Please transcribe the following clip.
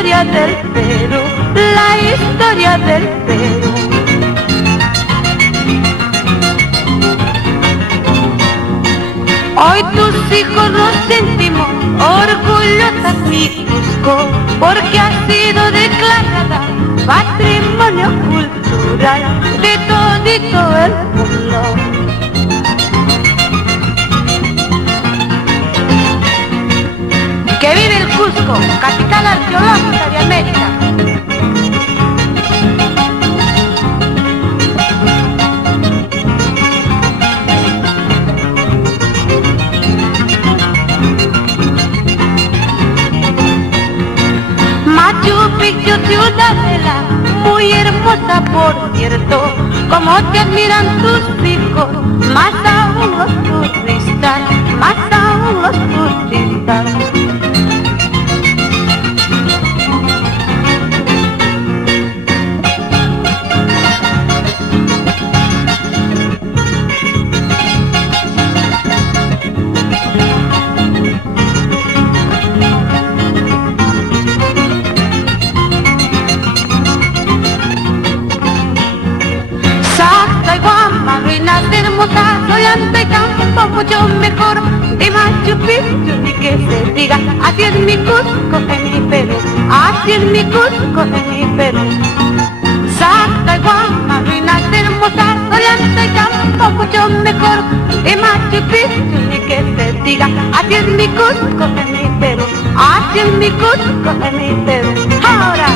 historia del Perú, la historia del Perú. Hoy tus hijos nos sentimos orgullosas mi Cusco, porque ha sido declarada patrimonio cultural de todito el mundo. ¡Que vive el Cusco, capital arqueológica de América! Machu Picchu, ciudadela, muy hermosa por cierto, como te admiran tus hijos, más aún los turistas, más aún los turistas. Ollanta y campo mucho mejor de Machu Picchu ni que se diga. Así es mi Cusco en mi Perú, así es mi Cusco en mi Perú. Salta y Guama, ruinas hermosas, Ollanta y campo mucho mejor de Machu Picchu ni que se diga. Así es mi Cusco en mi Perú, así es mi Cusco en mi Perú. Ahora